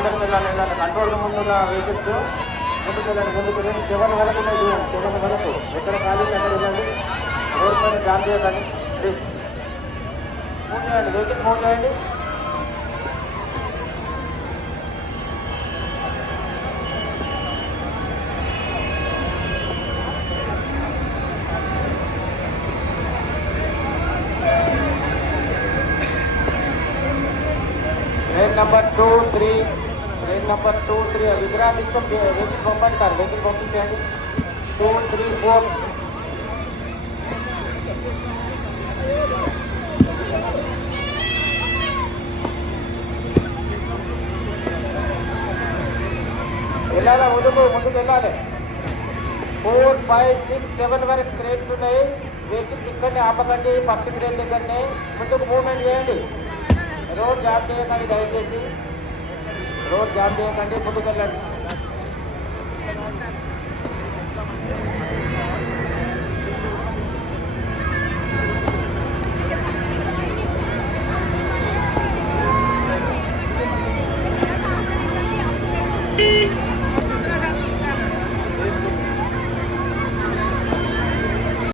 అందరికి వెళ్ళాలి కంట్రోల్ ముందున్న వెహికల్స్ ముందుకు వెళ్ళండి 7 వరకు ఉన్నాయి చూడండి 7 వరకు ఎక్కడ ఖాళీ అక్కడ వెళ్ళండి రోడ్ పైన జామ్ చేయకండి ప్లీజ్ మూవ్ చేయండి వెహికల్ మూవ్ చేయండి ट्रेन नंबर 2, 3 ट्रेन नंबर 2, 3 विग्रह इसको वेहिकल बंपर कर वेहिकल बंपर చేయండి 2, 3, 4 వెళ్ళాలి ముందుకు వెళ్ళాలి 4, 5, 6, 7 వరకు ట్రైన్స్ ఉన్నాయి వెహికల్స్ ఇక్కడనే ఆపకండి పక్కకి ట్రైన్ దగ్గరనే ముందుకు మూవ్మెంట్ చేయండి రోడ్ జామ్ చేయకండి దయచేసి రోడ్ జామ్ చేయకండి ముందుకు వెళ్ళండి